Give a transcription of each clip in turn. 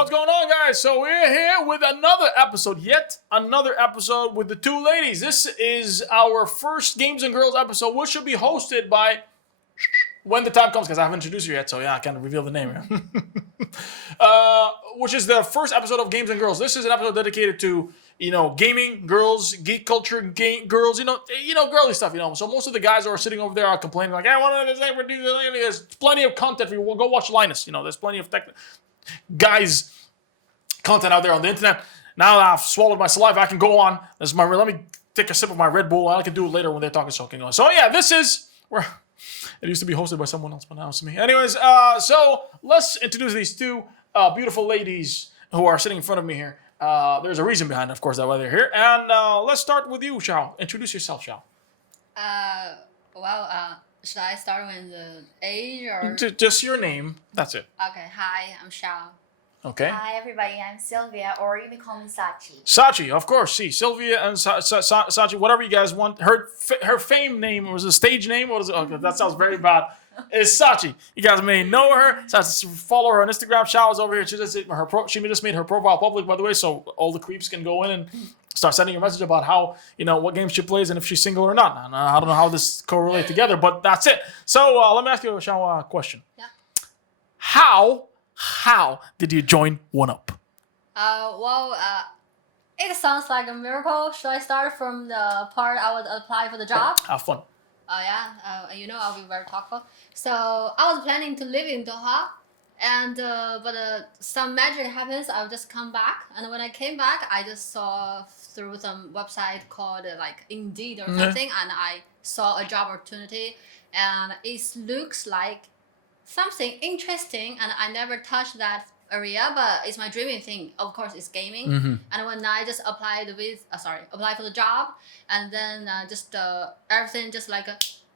What's going on, guys? So we're here with yet another episode with the two ladies. This is our first Games and Girls episode, which should be hosted by when the time comes, because I haven't introduced her yet, so yeah, I can't reveal the name here. Which is the first episode of Games and Girls. This is an episode dedicated to, gaming, girls, geek culture, girls, girly stuff, So most of the guys who are sitting over there are complaining like, I want to say there's plenty of content. We'll go watch Linus. There's plenty of guys content out there on the internet. Now that I've swallowed my saliva, I can go on. Let me take a sip of my Red Bull. I can do it later when they're talking soaking on. So yeah, this is where it used to be hosted by someone else, but now it's me. Anyways, so let's introduce these two beautiful ladies who are sitting in front of me here. There's a reason behind it, of course, that why they're here. And let's start with you, Xiao. Introduce yourself, Xiao. Should I start with the age or? Just your name. That's it. Okay. Hi, I'm Xiao. Okay. Hi everybody, I'm Sylvia, or you may call me Sachi. Sachi, of course. See, Sylvia and Sachi, whatever you guys want. Her fame name was a stage name. What is it? Okay, that sounds very bad. It's Sachi. You guys may know her. So follow her on Instagram. Xiao is over here. She just made her profile public, by the way, so all the creeps can go in and start sending a message about how, what games she plays and if she's single or not. And I don't know how this correlate together, but that's it. So let me ask you, Xiao, a question. Yeah. How did you join OneUp? It sounds like a miracle. Should I start from the part I would apply for the job? Have fun. I'll be very talkful. So I was planning to live in Doha, and but some magic happens. I'll just come back, and when I came back, I just saw through some website called Indeed or something, and I saw a job opportunity, and it looks like something interesting, and I never touched that area, but it's my dreaming thing. Of course, it's gaming. Mm-hmm. And when I just applied for the job, and then everything just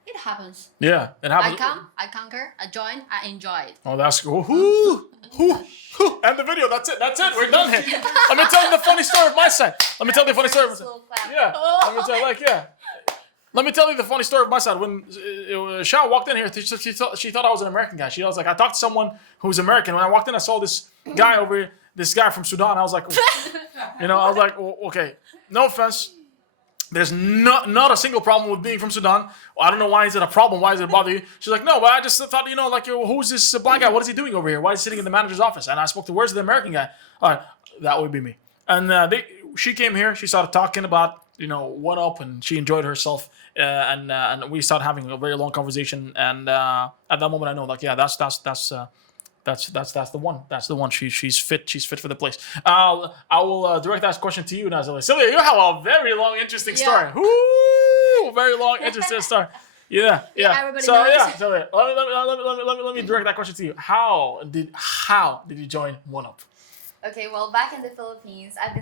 it happens. Yeah, it happens. I conquer, I join, I enjoy it. Oh, that's cool. End the video. That's it. We're done here. Let me tell you the funny story of my side. Let me tell you the funny story. Yeah. Let me tell you the funny story of my side. When Xiao walked in here, she thought I was an American guy. She was like, I talked to someone who's American. When I walked in, I saw this guy over here, this guy from Sudan. I was like, okay, no offense. There's not a single problem with being from Sudan. I don't know why is it a problem. Why does it bother you? She's like, no, but I just thought, who's this black guy? What is he doing over here? Why is he sitting in the manager's office? And I spoke to, where's the American guy? All right, that would be me. And she came here. She started talking about, what up, and she enjoyed herself. And we started having a very long conversation. And at that moment, I know, that's the one. That's the one. She's fit. She's fit for the place. I will direct that question to you now, Sylvia. Sylvia, you have a very long, interesting story. Woo! Very long, interesting story. Yeah. Everybody So knows. yeah, Sylvia, let me direct that question to you. How did you join OneUp? Okay, well, back in the Philippines, I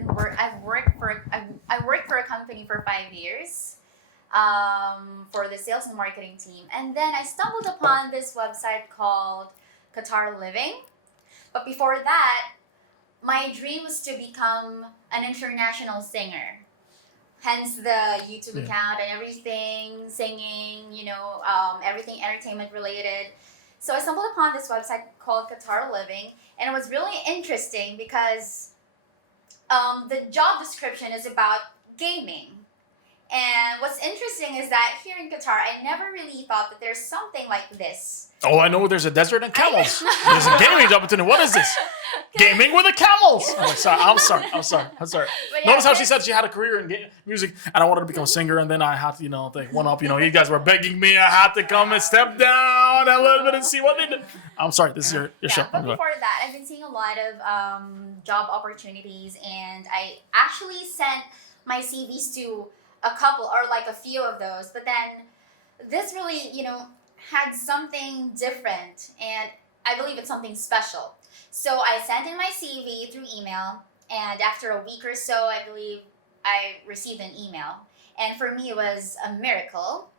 worked for a company for 5 years, for the sales and marketing team, and then I stumbled upon this website called Qatar Living. But before that, my dream was to become an international singer. Hence the YouTube account and everything, singing, everything entertainment related. So I stumbled upon this website called Qatar Living, and it was really interesting because the job description is about gaming. And what's interesting is that here in Qatar, I never really thought that there's something like this. Oh, I know there's a desert and camels. There's a gaming opportunity. What is this? Gaming with the camels. I'm sorry. Yeah, Notice how she said she had a career in music, and I wanted to become a singer, and then I had to, OneUp. You guys were begging me. I had to come and step down a little bit and see what they did. I'm sorry. This is your show. But before that, I've been seeing a lot of job opportunities, and I actually sent my CVs to a couple or a few of those, but then this really, had something different, and I believe it's something special. So I sent in my CV through email, and after a week or so, I believe I received an email. And for me, it was a miracle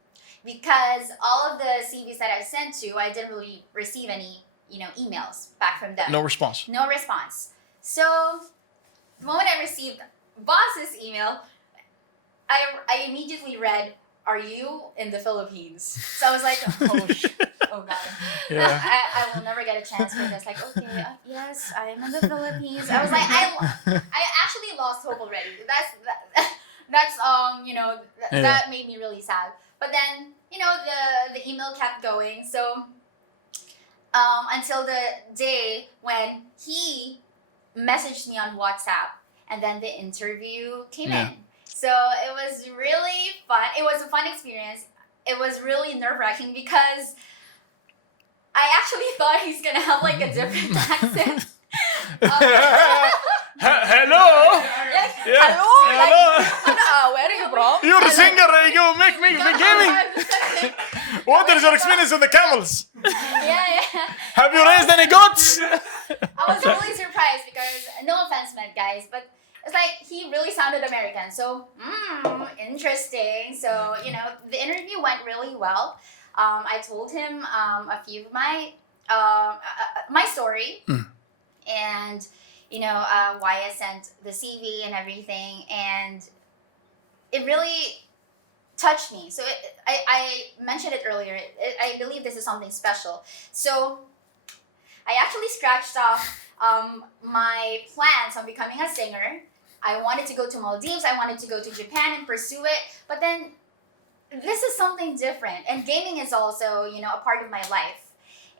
because all of the CVs that I sent to, I didn't really receive any, emails back from them. No response. So the moment I received boss's email, I immediately read, "Are you in the Philippines?" So I was like, Oh God. Yeah. I will never get a chance for this. Like, okay, yes, I'm in the Philippines. I was like, I actually lost hope already. That's you know, that made me really sad. But then, you know, the email kept going. So until the day when he messaged me on WhatsApp, and then the interview came in. So it was really fun. It was a fun experience. It was really nerve-wracking because I actually thought he's gonna have like a different accent. Hello. Yeah. Hello. Where are you from? You're a singer. You make gaming. What is your experience with the camels? Yeah. Have you raised any goats? I was really surprised because, no offense meant, guys, but it's like he really sounded American. So, interesting. So, you know, the interview went really well. I told him a few of my story and, you know, why I sent the CV and everything. And it really touched me. So I mentioned it earlier. I believe this is something special. So I actually scratched off my plans on becoming a singer. I wanted to go to Maldives. I wanted to go to Japan and pursue it. But then this is something different. And gaming is also, you know, a part of my life.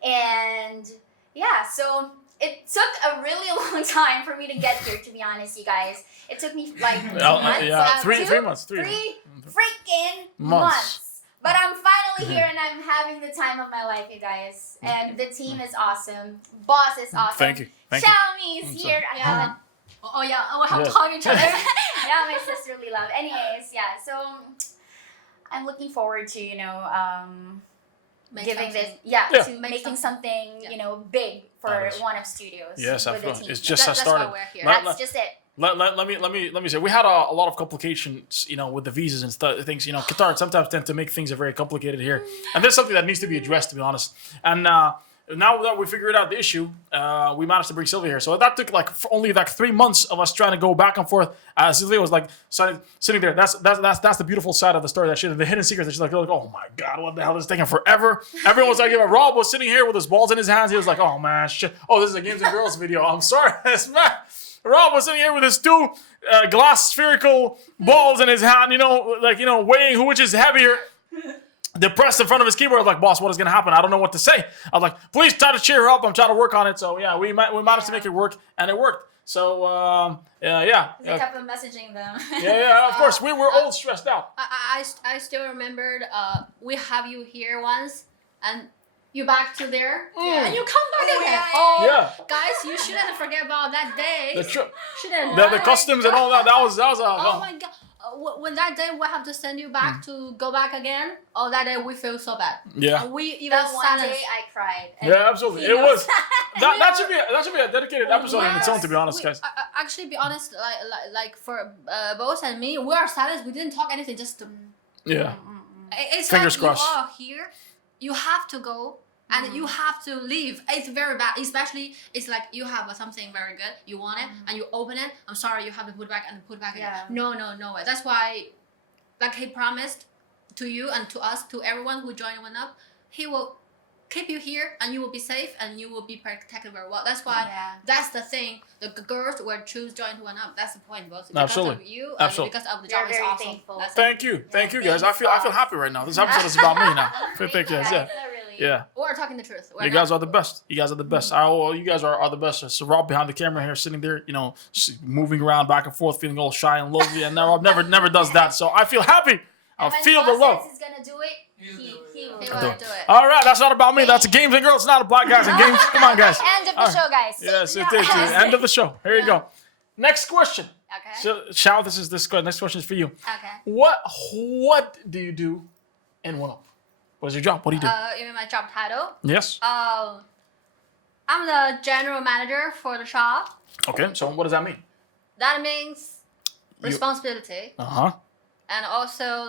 And yeah, so it took a really long time for me to get here, to be honest, you guys. It took me like 2 months. Yeah, 3 months. 3 freaking months. But I'm finally here and I'm having the time of my life, you guys. And the team is awesome. Boss is awesome. Thank you. Xiaomi is here. Yeah. We're talking to each other. Yeah, my sisterly love. Anyways, yeah. So I'm looking forward to, you know, making something, you know, big for One Up Studios. Yes, with the absolutely. team. It's just That's started. why we're here. That's just it. Let me say, we had a lot of complications, you know, with the visas and things. You know, Qatar sometimes tend to make things very complicated here, and there's something that needs to be addressed, to be honest. And now that we figured out the issue, we managed to bring Sylvia here. So that took only 3 months of us trying to go back and forth. Sylvia was sitting there. That's the beautiful side of the story. The hidden secret. That she's like, oh my God, what the hell is taking forever? Everyone was like, yeah, Rob was sitting here with his balls in his hands. He was like, oh man, shit. Oh, this is a Games and Girls video. I'm sorry, Rob was sitting here with his 2 glass spherical balls in his hand. You know, weighing which is heavier. Depressed in front of his keyboard, like, boss, what is gonna happen? I don't know what to say. I was like, please try to cheer her up. I'm trying to work on it. So yeah, we managed to make it work, and it worked. So yeah. We kept on messaging them. Yeah. Of course, we were all stressed out. I still remembered. We have you here once, and you back to there, and you come back again. Yeah. Guys, you shouldn't forget about that day. Shouldn't. The customs and all that. That was Oh my God. When that day we have to send you back to go back again, that day we feel so bad. Yeah. We even that one day I cried. Yeah, absolutely. It was that should be a dedicated episode in its own, to be honest, guys. Actually, be honest, like for both and me, we are silent. We didn't talk anything. Just yeah. It's Fingers like crossed. You are here. You have to go. And you have to leave. It's very bad. Especially, it's like you have something very good. You want it, and you open it. I'm sorry, you have to put back and put back again. No way. That's why, like he promised to you and to us, to everyone who joined One Up, he will keep you here, and you will be safe, and you will be protected very well. That's why. That's the thing. The girls will choose join One Up. That's the point, both because Absolutely. of you Absolutely. and because of the job is awesome. Thankful. Thank you, guys. I feel happy right now. This episode is about me now. Thank you guys. Yeah. Yeah. We're talking the truth. You guys are the best. You guys are the best. You guys are the best. So Rob behind the camera here, sitting there, you know, moving around back and forth, feeling all shy and lonely. And Rob never does that. So I feel happy. I feel the love. He's gonna do it. He will do it. All right, that's not about me. That's a Games and Girls. It's not a Black Guys and Games. Come on, guys. End of the show, guys. Yes, it is. End of the show. Here you go. Next question. Okay. So, Xiao, next question is for you. Okay. What do you do in One Up? What's your job? What do you do? You mean my job title? Yes. I'm the general manager for the shop. Okay, so what does that mean? That means responsibility. And also,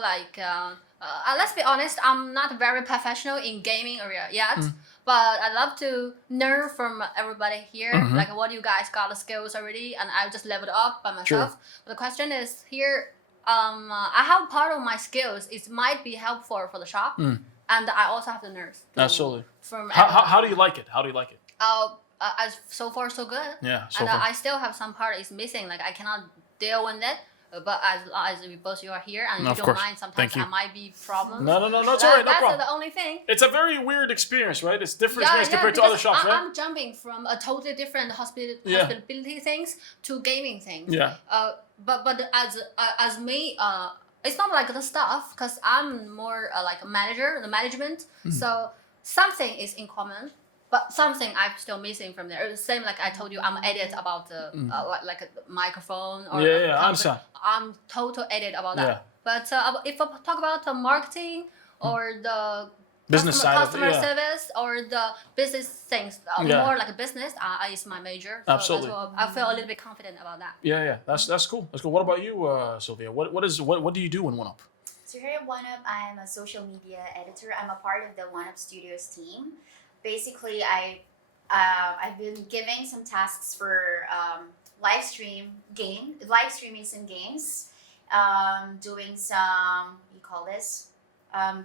let's be honest, I'm not very professional in gaming area yet. But I love to learn from everybody here. Like, what you guys got the skills already, and I just leveled up by myself. Sure. But the question is here, I have part of my skills. It might be helpful for the shop. and I also have the nerve. Absolutely. From How do you like it? How do you like it? As so far so good. Yeah, so and far. I still have some part is missing. Like I cannot deal with it. But as we both you are here and No, you of don't course. mind, sometimes Thank you. I might be problems. No, it's alright, no That's problem. the only thing. It's a very weird experience, right? It's different experience compared to other because shops, right? I'm jumping from a totally different Yeah. hospitality things to gaming things. Yeah. But as me, it's not like the staff because I'm more like a manager, the management. Mm-hmm. So something is in common, but something I'm still missing from there. It's the same like I told you, I'm edit about the like a microphone or Yeah, I understand. I'm total edit about that. Yeah. But if I talk about the marketing or the Business side of it, customer yeah. service or the business things, Yeah. more like a business is my major. So Absolutely. That's why I feel a little bit confident about that. Yeah. That's cool. That's cool. What about you, Sylvia? What do you do in 1UP? So here at 1UP, I'm a social media editor. I'm a part of the 1UP Studios team. Basically, I've been giving some tasks for live streaming some games, doing some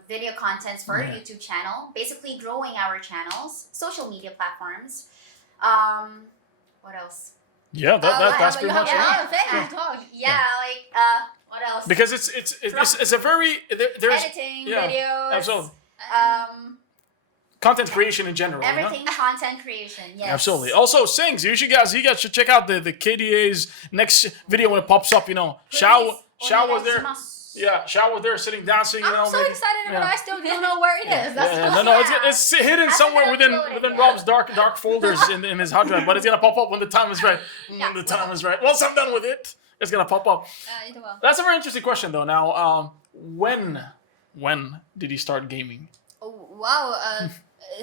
video contents for our YouTube channel. Basically, growing our channels, social media platforms. What else? Yeah, that's pretty much You it. have a lot of things to talk. What else? Because it's a very there's Editing, yeah, videos. absolutely. Um, Content creation in general. You know? everything content creation. Yes. Absolutely. Also, Sings. You guys should check out the KDA's next video when it pops up. You know, Xiao was there. Yeah, Xiao was there sitting dancing. You know, I'm so maybe. excited, but Yeah. I still don't know where it is. That's No, it's hidden Hasn't somewhere been within uploaded yet. Rob's dark folders in his hard drive, but it's gonna pop up when the time is right. When the time is right. Once I'm done with it, it's gonna pop up. it will. That's a very interesting question, though. Now, when did you start gaming? Oh, wow.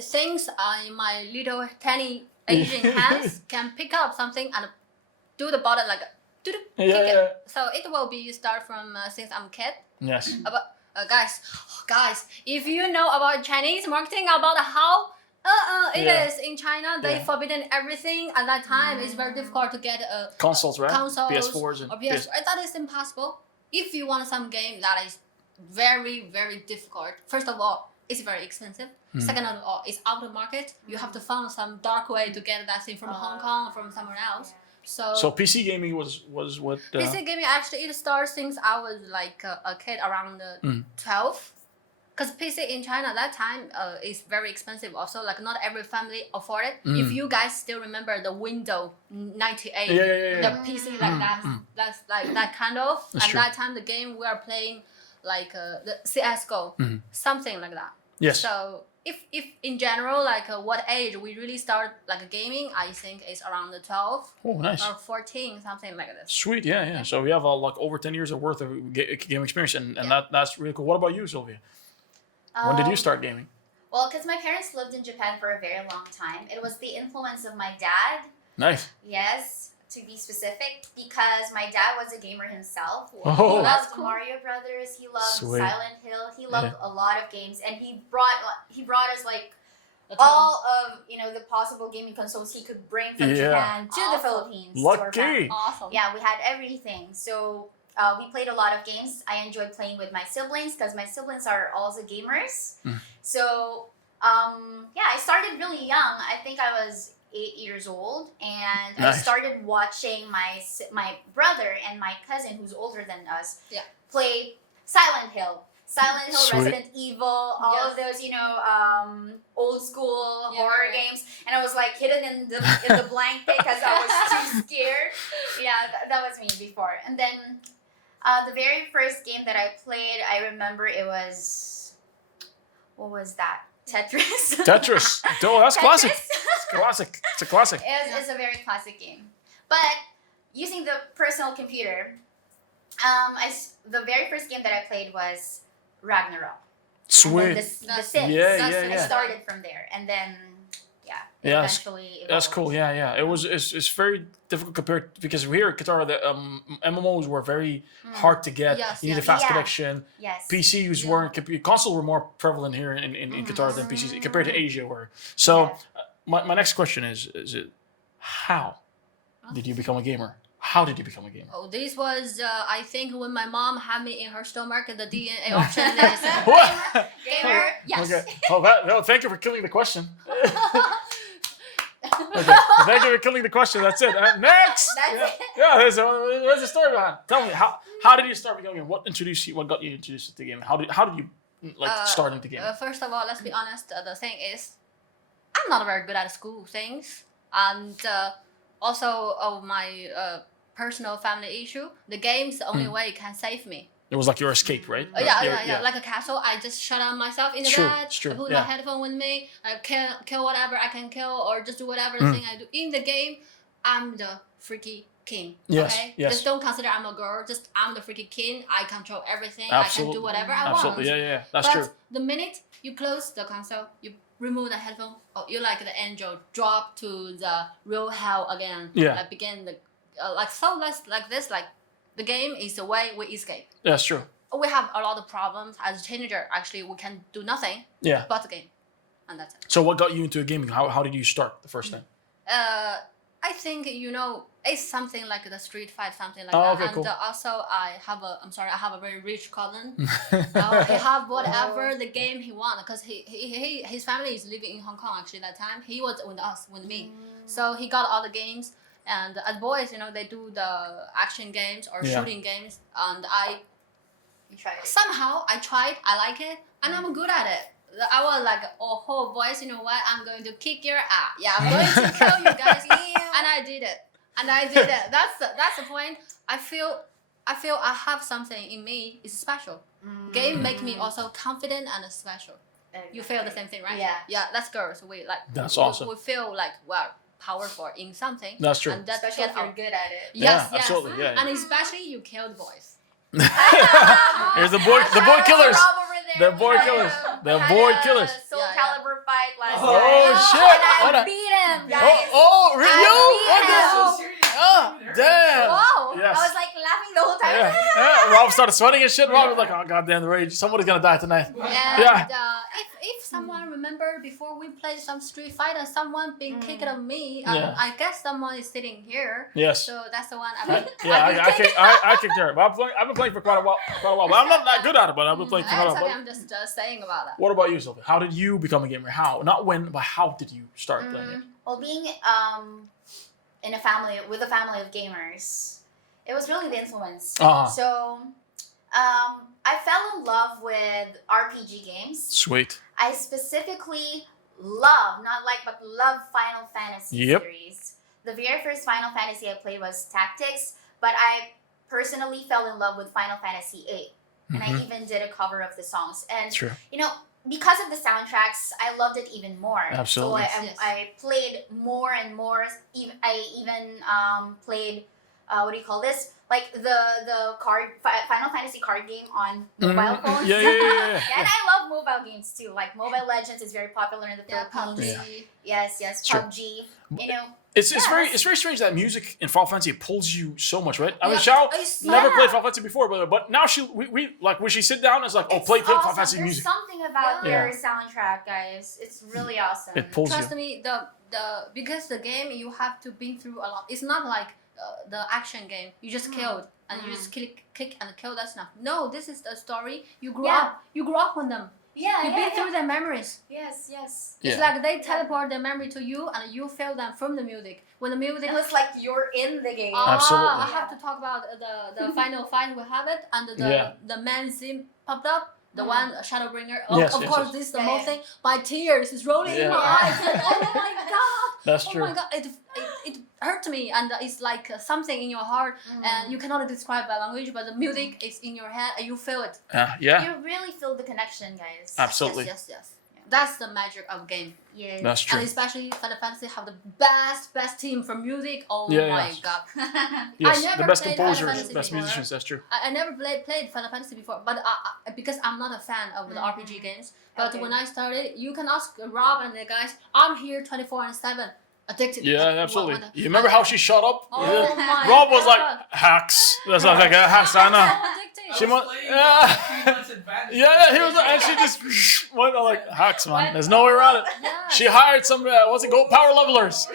Things in my little tiny Asian hands can pick up something and do the button like kick it. So it will be start from since I'm a kid. Yes. But guys, if you know about Chinese marketing, about how it is in China, they forbidden everything at that time. It's very difficult to get Consoles, right? consoles PS4s and or PS4. That is impossible. If you want some game that is very, very difficult, first of all, it's very expensive. Second of all, it's out of market. You have to find some dark way to get that thing from Hong Kong or from somewhere else. So PC gaming was what? PC gaming actually it started since I was like a kid around 12. Because PC in China at that time is very expensive also. Like not every family afford it. If you guys still remember the Windows 98, the PC like that, that's like that kind of. That's at true. that time the game we are playing like the CS:GO, something like that. Yes. So if in general like what age we really start like gaming, I think it's around the 12 Oh, nice. or 14, something like this. Sweet, yeah. So we have like over 10 years of worth of game experience, and that's really cool. What about you, Sylvia? When did you start gaming? Well, because my parents lived in Japan for a very long time. It was the influence of my dad. Nice. Yes, to be specific, because my dad was a gamer himself. Oh. He loved That's cool. Mario Brothers. He loved Sweet. Silent Hill. He loved a lot of games, and he brought us like all of the possible gaming consoles he could bring from Japan to the Philippines. to our family. Lucky. Awesome. Yeah, we had everything. So we played a lot of games. I enjoyed playing with my siblings because my siblings are also gamers. So I started really young. I think I was 8 years old, and I Nice. started watching my brother and my cousin, who's older than us, play Silent Hill. Sweet. Resident Evil, all of those, old school horror games, and I was like hidden in the blanket because I was too scared. Yeah, that was me before. And then the very first game that I played, I remember it was, what was that? Tetris. Tetris. Oh, that's classic. Tetris? It's classic. It's a classic. It's a very classic game. But using the personal computer, the very first game that I played was Ragnarok. Sweet. And then the Sims. Yeah. I started from there, and then Yeah, eventually. That's evolved. cool. Yeah. It's very difficult compared because here at Qatar the MMOs were very hard to get. Yes, You need a yes. fast Yeah. connection. Yes. PCs weren't. Consoles were more prevalent here in Qatar than PCs compared to Asia were. So my next question is it how did you become a gamer? How did you become a gamer? Oh, this was I think when my mom had me in her stomach. The DNA option is What? Gamer. yes. Okay. Well, thank you for killing the question. Okay. Thank you for killing the question. That's it. Next. That's it. Yeah. There's a story behind. Tell me how did you start becoming a gamer? What introduced you? What got you introduced to gaming? How did you start into gaming? First of all, let's be honest. The thing is, I'm not very good at school things, and also my personal family issue. The game's the only way it can save me. It was like your escape, right? Yeah. Like a castle, I just shut out myself in the bed. It's true. I put Yeah. my headphone with me. I kill whatever I can kill, or just do whatever the thing I do in the game. I'm the freaky king. Yes, Okay. yes. Just don't consider I'm a girl. Just I'm the freaky king. I control everything. Absolutely. I can do whatever I Absolutely. want. Yeah. That's but true. the minute you close the console, you remove the headphone. Oh, you like the angel drop to the real hell again. Yeah. Like begin the like this. Like the game is the way we escape. That's true. We have a lot of problems as a teenager. Actually, we can do nothing Yeah. but the game, and that's it. So what got you into gaming? How did you start the first time? I think it's something like the street fight, something like Oh, that. okay, And cool. Also, I have a very rich cousin. He have whatever the game he want because his family is living in Hong Kong actually that time. He was with me, so he got all the games. And as boys, they do the action games or Yeah. shooting games, and You tried it. somehow I tried, I like it, and I'm good at it. I was like, oh boys, you know what? I'm going to kick your ass. Yeah, I'm going to kill you guys. And I did it. That's the point. I feel I have something in me. It's special. Game make me also confident and special. You feel the same thing, right? Yeah. Yeah, that's girls. We like. That's we, awesome. We feel like powerful in something. That's true. And that Especially get if you're out. good at it. Yes, Yeah, absolutely, yeah. And especially you kill the boys. Here's the boy killers. The boy killers. The boy killers. Soul Yeah, yeah. Calibur fight last Oh, night. shit. And What I a- beat him, guys. Oh, really? You? I beat Okay. him. Oh, damn. Wow. Yes. I was like laughing the whole time. Yeah. Rob started sweating and shit. Rob was like, oh, goddamn, the rage. Somebody's gonna die tonight. And Yeah. If someone remember before we played some Street Fighter, someone been kicked at me, Yeah. I guess someone is sitting here. Yes. So that's the one I kicked her. But I've been playing for quite a while. But I'm not that good at it, but I've been playing for quite a while. I'm just saying about that. What about you, Sylvia? How did you become a gamer? How? Not when, but how did you start playing it? Well, being in a family with a family of gamers, it was really the influence. Uh-huh. So I fell in love with RPG games. Sweet. I specifically love Final Fantasy Yep. series. The very first Final Fantasy I played was Tactics, but I personally fell in love with Final Fantasy VIII. And I even did a cover of the songs. And True. because of the soundtracks, I loved it even more. Absolutely. So I played more and more. I even played what do you call this? Like the Final Fantasy card game on mobile phones. Yeah. And I love mobile games too. Like Mobile Legends is very popular in the Philippines. PUBG. Yes, True. PUBG. It's Yeah, very strange that music in Final Fantasy pulls you so much, right? I mean, Yeah. Xiao never played Final Fantasy before, but now we like when she sit down, it's like, oh, play awesome. Final Fantasy There's music. something about Yeah. their soundtrack, guys. It's really awesome. It pulls Trust you. me, the because the game you have to be through a lot. It's not like the action game. You just killed and you just kick and kill. That's enough. No, this is the story. You grew Yeah. up. You grew up with them. Yeah, You've been through their memories. Yes. It's Yeah. like they teleport their memory to you and you feel them from the music. When the music It was like you're in the game. Absolutely. I have to talk about the final fight we have it and the main theme popped up. The one Shadowbringer. Yes, of yes, course, yes. this is the Yeah, most yeah. thing. My tears is rolling in my Yeah. eyes. Oh my god! That's Oh true. my god! It hurt me, and it's like something in your heart, and you cannot describe by language, but the music is in your head, and you feel it. Yeah. You really feel the connection, guys. Absolutely. Yes. That's the magic of game. Yes. That's true. And especially Final Fantasy have the best team for music. Oh Yeah, my yes. god! Yes, I never the best played Final composers, Fantasy best before. musicians. That's true. I never played Final Fantasy before, but because I'm not a fan of the RPG games. But Okay. when I started, you can ask Rob and the guys. I'm here 24/7, addicted. Yeah, Like, absolutely. what the- You remember how she shut up? Oh Yeah. my Rob was like, God. hacks. That's not like a hacks, I know. So addicted. She must, yeah, he was like, and she just went like, hacks, man. There's no way around it. Yeah. She hired some, what's it called? Power levelers.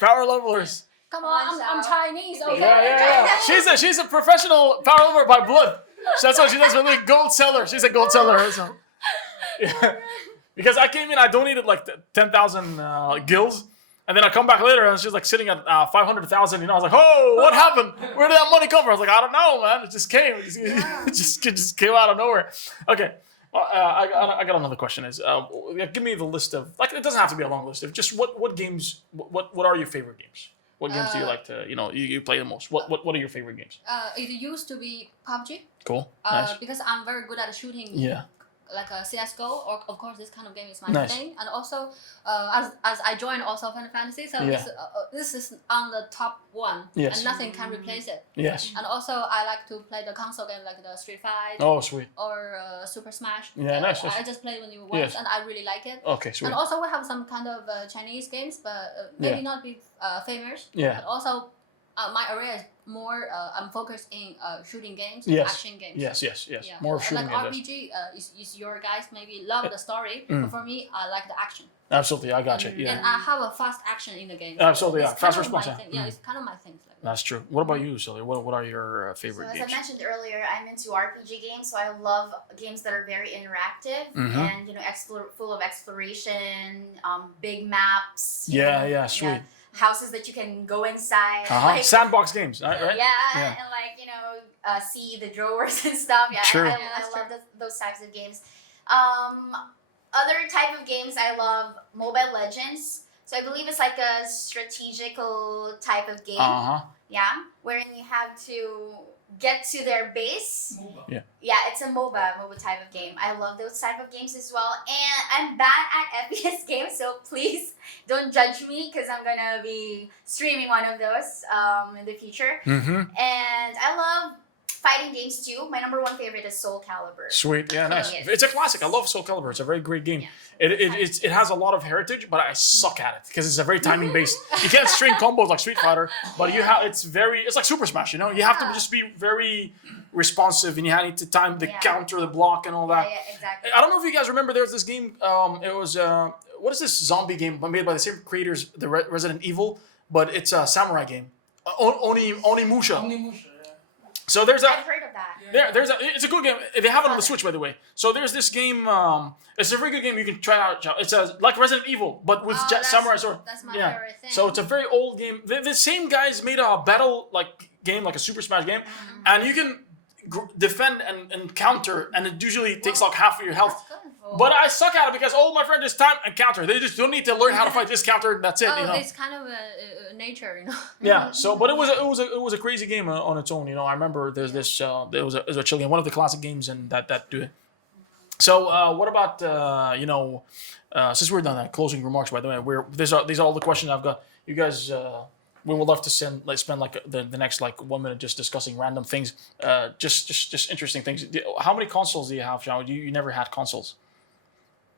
Power levelers. Come Come on, on, I'm Xiao. Chinese, okay? Yeah. She's a professional power over by blood. That's what she does. Really, gold seller. She's a gold seller herself. Yeah. Because I came in, I donated like 10,000 gills, and then I come back later and she's like sitting at 500,000. You know, I was like, oh, what happened? Where did that money come from? I was like, I don't know, man. It just came. It just came out of nowhere. Okay. I got another question. Is give me the list of, like, it doesn't have to be a long list of just what games, what are your favorite games? What games do you like to, you play the most? What are your favorite games? It used to be PUBG. Cool. Nice. Because I'm very good at shooting. Yeah. Like a CS:GO, or of course this kind of game is my Nice. thing, and also as I joined also Final Fantasy, so Yeah. this is on the top one, Yes. and nothing can replace it. Yes. And also I like to play the console game like the Street Fight Oh, sweet. or Super Smash. Yeah, nice. I just played when you once, Yes. and I really like it. Okay, sweet. And also we have some kind of Chinese games, but maybe Yeah. not be famous. Yeah. But also my area is more. I'm focused in shooting games, Yes. action games. Yes. Yeah. More of shooting like games. RPG is your guys maybe love the story, Mm. but for me I like the action. Absolutely, I got you. And Yeah, I have a fast action in the game. Absolutely, It's yeah. Fast kind of my response, yeah. thing. Yeah, Mm. it's kind of my thing. Like that's true. What about you, Sylvia? What are your So favorite as games? I mentioned earlier, I'm into RPG games, so I love games that are very interactive Mhm. and full of exploration, big maps. Yeah, sweet. Houses that you can go inside. Uh-huh. Sandbox games, right? Yeah, Yeah. and see the drawers and stuff. Yeah, True. I love those types of games. Other type of games I love Mobile Legends. So I believe it's like a strategical type of game. Uh-huh. Yeah, wherein you have to get to their base. Yeah. Yeah, it's a MOBA type of game. I love those type of games as well. And I'm bad at FPS games, so please don't judge me because I'm gonna be streaming one of those in the future. Mm-hmm. And I love fighting games too. My number one favorite is Soul Calibur. Sweet. Yeah, nice. Yes. It's a classic. I love Soul Calibur. It's a very great game. Yeah. It has a lot of heritage, but I suck at it because it's a very timing based. You can't string combos like Street Fighter, but it's like Super Smash. You have to just be very responsive, and you need to time the counter, the block, and all that. Yeah, exactly. I don't know if you guys remember. There's this game. It was what is this zombie game made by the same creators, the Resident Evil, but it's a samurai game. Onimusha. So there's a. I've heard of that. It's a good game. They have it on the Switch, by the way. So there's this game. It's a very good game. You can try it out. It's like Resident Evil, but with samurai sword. That's my Yeah. favorite thing. So it's a very old game. The same guys made a battle game, like a Super Smash game, and you can defend and counter, and it usually takes like half of your health. That's good. But I suck at it because all my friends just time and counter. They just don't need to learn how to fight. Just counter. And that's it. It's kind of a nature, Yeah. So, but it was a crazy game on its own. I remember there's this. It was a Chilean, one of the classic games, and that do it. So, what about since we're done that closing remarks, by the way, these are all the questions I've got. You guys, we would love to spend the next 1 minute just discussing random things, just interesting things. How many consoles do you have, Xiao? You never had consoles.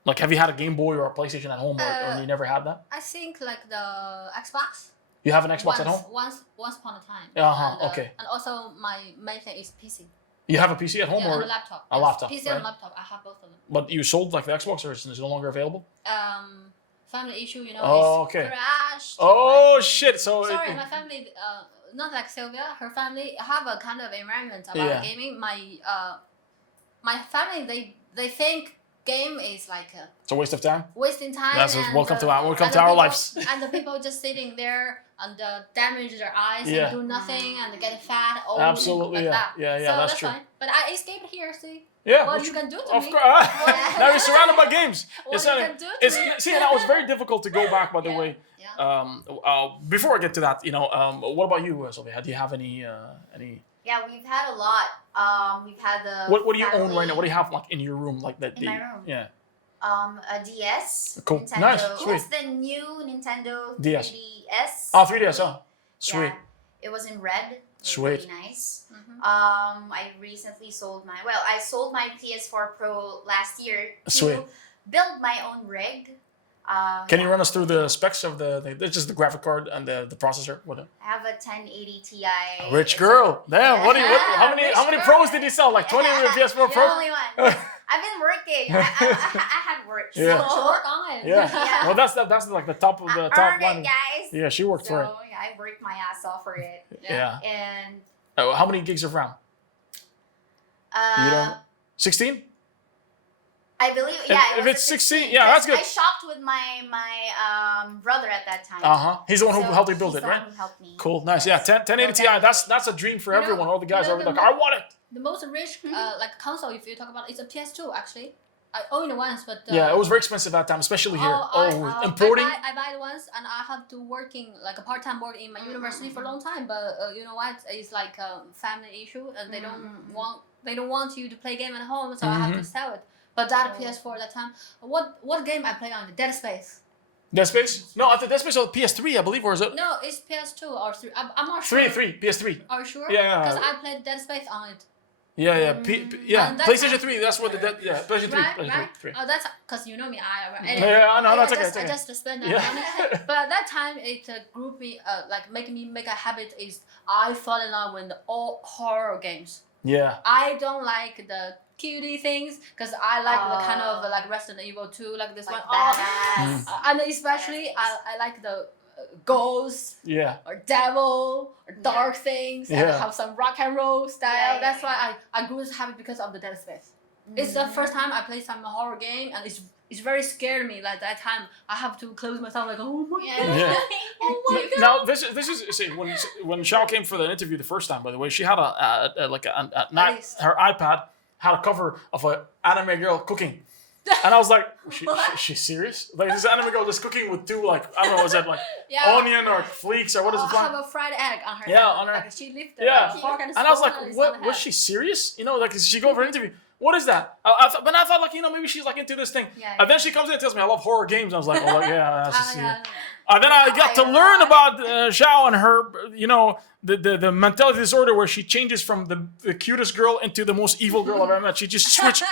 Like, have you had a Game Boy or a PlayStation at home, or you never had that? I think like the Xbox. You have an Xbox at home? Once upon a time. Uh-huh, okay. And also my main thing is PC. You have a PC at home Yeah, or and a laptop. a laptop? PC right? and laptop. I have both of them. But you sold the Xbox, or is it no longer available? Family issue, Oh, is okay. crashed. Oh shit! So Sorry, my family. Not like Sylvia. Her family have a kind of environment about gaming. My family, they think game is like it's a waste of time. wasting time. Welcome to our lives. And the people just sitting there and damage their eyes Yeah. and do nothing and get fat. Old, Absolutely, like yeah. that. Yeah, So that's true. Fine. But I escaped here. See Yeah. what you can do to Of me. course. What- Now you're surrounded by games. What you can do to me. See, that was very difficult to go back. By the Yeah, way, yeah. before I get to that, what about you, Sylvia? Do you have any? Yeah, we've had a lot. We've had the. What do you own family- right now? What do you have in your room In my room. Yeah. A DS. Cool. Nintendo. Nice, sweet. What's the new Nintendo DS. 3DS? Oh, 3DS. Oh, sweet. Yeah, it was in red. It was Sweet. Really nice. Mhm. I recently sold I sold my PS4 Pro last year to Sweet. build my own rig. Can you run us through the specs of it's just the graphic card and the processor? What? I have a 1080 Ti. Rich It's girl. Damn. How many Rich how many girl. pros did you sell? Like 20 with PS4 The Pro? only one. I've been working. I had work. Yeah. Should So work on it. Yeah. Yeah. Well, that's like the top of the top earned one. it, guys. Yeah, she worked for it. So yeah, I worked my ass off for it. Yeah. And How many gigs of RAM? You don't. 16? I believe, yeah. If was it's a 16, yeah, that's good. I shopped with my brother at that time. He's the one who So helped you build he's it, the right? one who helped me. Cool, nice. Yeah, 1080 Ti. That's a dream for You know- everyone. All the guys you know are the like, mo- I want it. The most rich like console, if you talk about, it's a PS2 actually. I own it once, but Yeah, it was very expensive that time, especially here. Importing. I buy it once, and I have to working like a part-time work in my university for a long time. But you know what? It's like a family issue, and they don't want you to play game at home, so I have to sell it. But that PS4 at that time, what game I play on it? Dead Space. Dead Space? No, I think Dead Space was PS3, I believe, or is it? No, it's PS2 or 3. I'm not sure. PS3. Are you sure? Yeah. Because I played Dead Space on it. Yeah. And that's PlayStation how- 3. That's what PlayStation 3. Right, PlayStation right. 3. Oh, that's because you know me. Yeah, no, it's okay. I just spend that Yeah. money. But at that time, it grew me make me make a habit is I fall in love with all horror games. Yeah. I don't like the cutie things because I like the kind of like Resident Evil 2, like this Like one. badass. And especially I like the ghosts Yeah. or devil or dark things and Yeah. have some rock and roll style. Yeah, That's why I grew this habit because of the Dead Space. It's the first time I played some horror game, and it's very scared me. Like that time, I have to close myself. Like, oh my god, Yeah. oh my god. Now this is see, when Xiao came for the interview the first time. By the way, she had Nice. her iPad had a cover of an anime girl cooking, and I was like, she's serious? Like this anime girl just cooking with two like I don't know, is that like onion or flakes or what is it? I have a fried egg on her. Yeah, head. on her- Like she lifted Yeah. a fork and And I was spoon like, and it's what? on her Was head. she serious? You know, like, she go for an interview. What is that? I thought, like, you know, maybe she's like into this thing. Yeah, And then she comes in and tells me I love horror games. I was like, oh, like, yeah, that's just, Yeah. Then I got to learn about Xiao and her, you know, the mentality disorder where she changes from the cutest girl into the most evil girl I've ever met. She just switched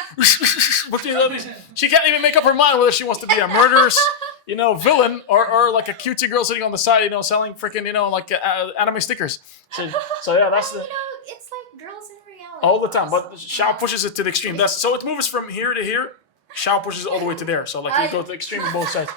between all these. She can't even make up her mind whether she wants to be a murderous, you know, villain or like a cutesy girl sitting on the side, you know, selling freaking, you know, like anime stickers. So yeah, that's the. You know, it's like girls in reality. All the time, but Xiao pushes it to the extreme. So it moves from here to here. Xiao pushes it all the way to there. So like you go to the extreme on both sides.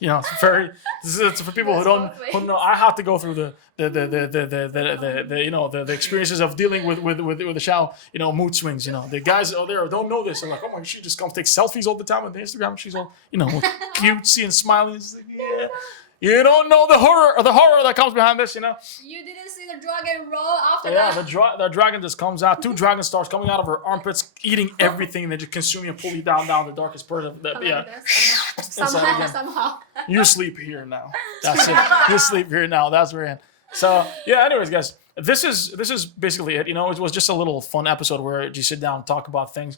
You know, it's very. It's for people who know. I have to go through the you know the experiences of dealing with the Xiao, you know, mood swings. You know, the guys out there don't know this. They're like, oh my, she just comes take selfies all the time on the Instagram. She's all, you know, cutesy and smiling. It's like, yeah. You don't know the horror that comes behind this, you know. You didn't see the dragon roll after Yeah, that. the dragon just comes out. 2 dragon stars coming out of her armpits, eating everything. They just consume you and pull you down the darkest part of the. Yeah. Inside again. Somehow. You sleep here now. That's it. You sleep here now. That's where we're in. So yeah. Anyways, guys, this is basically it. You know, it was just a little fun episode where you sit down and talk about things.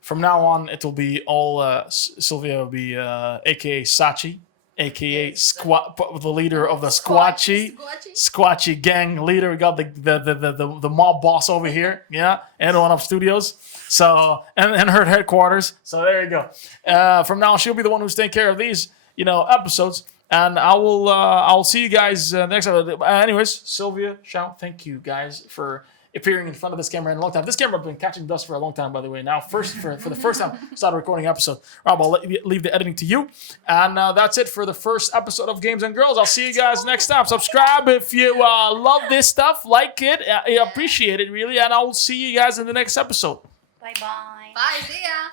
From now on, it will be all Sylvia will be aka Sachi, aka the leader of the Squatchy gang leader. We got the mob boss over here, yeah, and One Up Studios. So and her headquarters. So there you go. From now, she'll be the one who's taking care of these, you know, episodes. And I'll see you guys next episode. Anyways, Sylvia, Xiao, thank you guys for appearing in front of this camera in a long time. This camera has been catching dust for a long time, by the way. Now, for the first time, started recording an episode. Rob, I'll leave the editing to you. And that's it for the first episode of Games and Girls. I'll see you guys next time. Subscribe if you love this stuff. Like it. I appreciate it, really. And I will see you guys in the next episode. Bye-bye. Bye. See ya.